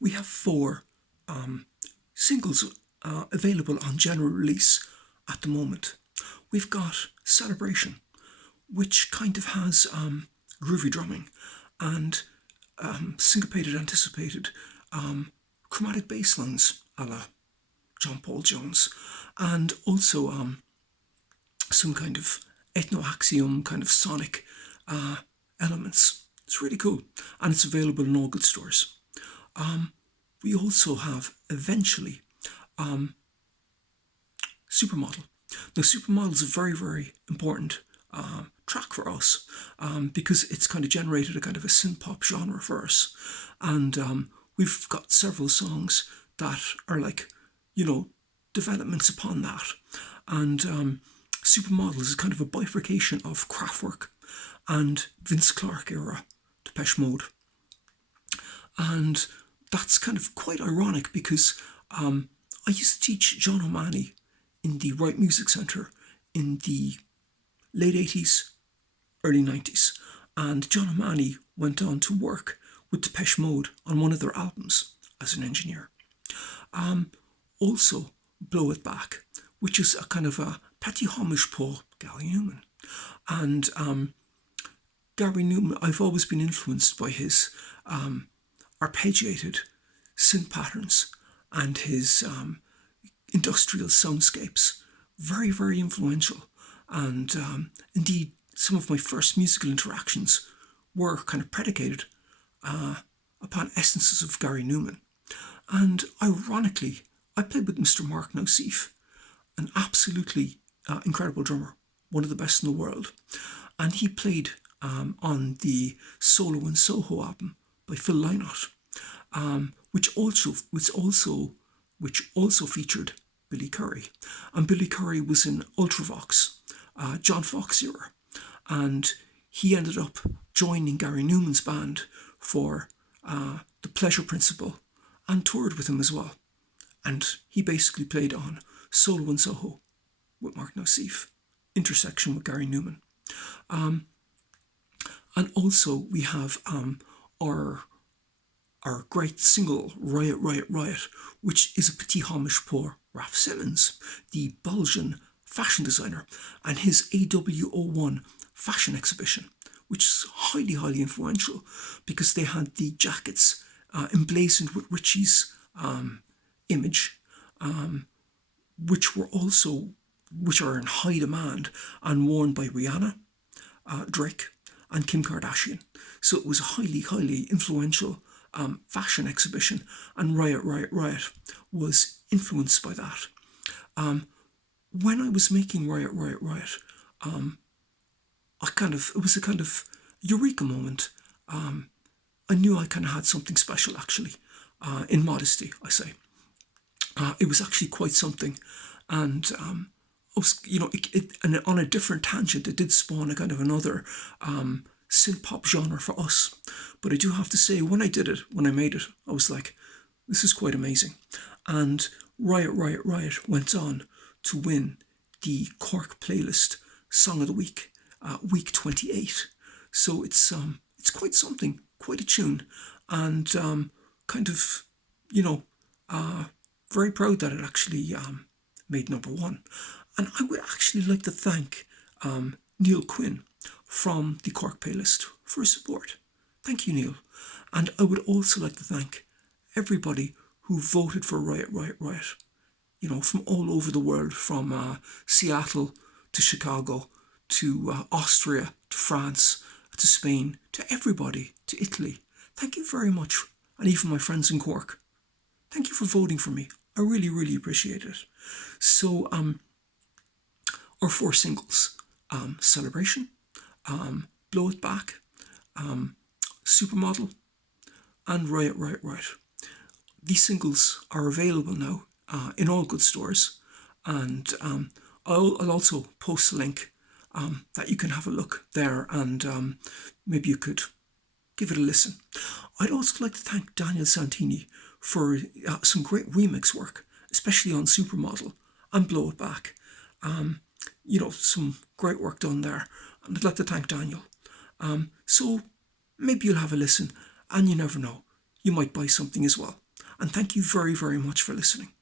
we have four singles available on general release at the moment. We've got Celebration, which kind of has groovy drumming and syncopated, anticipated chromatic bass lines a la John Paul Jones, and also some kind of ethno-axiom kind of sonic elements. It's really cool, and it's available in all good stores. We also have eventually Supermodel. Now, Supermodel is a very, very important track for us because it's kind of generated a kind of a synth pop genre for us, and we've got several songs that are like, developments upon that. And Supermodel is kind of a bifurcation of Kraftwerk and Vince Clarke era Depeche Mode. And that's kind of quite ironic because I used to teach John O'Mahony in the Riot Music Centre in the late 80s, early 90s. And John O'Mahony went on to work with Depeche Mode on one of their albums as an engineer. Also, Blow It Back, which is a kind of a petit homage pour Gary Newman. And Gary Newman, I've always been influenced by his arpeggiated synth patterns and his industrial soundscapes. Very, very influential. And indeed, some of my first musical interactions were kind of predicated upon essences of Gary Newman. And ironically, I played with Mr. Mark Nausif, an absolutely incredible drummer, one of the best in the world. And he played on the Solo in Soho album by Phil Lynott, which also featured Billy Currie. And Billy Currie was in Ultravox, John Foxx era, and he ended up joining Gary Newman's band for The Pleasure Principle and toured with him as well. And he basically played on Solo in Soho with Mark Nausif, intersection with Gary Newman. And also we have our great single, Riot, Riot, Riot, which is a petit homage pour Raf Simons, the Belgian fashion designer, and his AW01 fashion exhibition, which is highly, highly influential because they had the jackets emblazoned with Richie's image, which are in high demand and worn by Rihanna, Drake, and Kim Kardashian. So it was a highly, highly influential fashion exhibition, and Riot, Riot, Riot was influenced by that. When I was making Riot, Riot, Riot, it was a kind of eureka moment. I knew I kind of had something special, actually, in modesty, I say. It was actually quite something, and I was, and on a different tangent, it did spawn a kind of another synth pop genre for us. But I do have to say, when I made it, I was like, this is quite amazing. And Riot, Riot, Riot went on to win the Cork Playlist Song of the Week, week 28. So it's quite something, quite a tune, and kind of, very proud that it actually made number one. And I would actually like to thank Neil Quinn from the Cork Playlist for his support. Thank you, Neil. And I would also like to thank everybody who voted for Riot, Riot, Riot. From all over the world, from Seattle to Chicago to Austria to France to Spain to everybody, to Italy. Thank you very much. And even my friends in Cork. Thank you for voting for me. I really, really appreciate it. So, our four singles, Celebration, Blow It Back, Supermodel, and Riot, Riot, Riot. These singles are available now in all good stores, and I'll also post a link that you can have a look there, and maybe you could give it a listen. I'd also like to thank Daniel Santini for some great remix work, especially on Supermodel and Blow It Back. Some great work done there, and I'd like to thank Daniel. So maybe you'll have a listen, and you never know, you might buy something as well. And thank you very, very much for listening.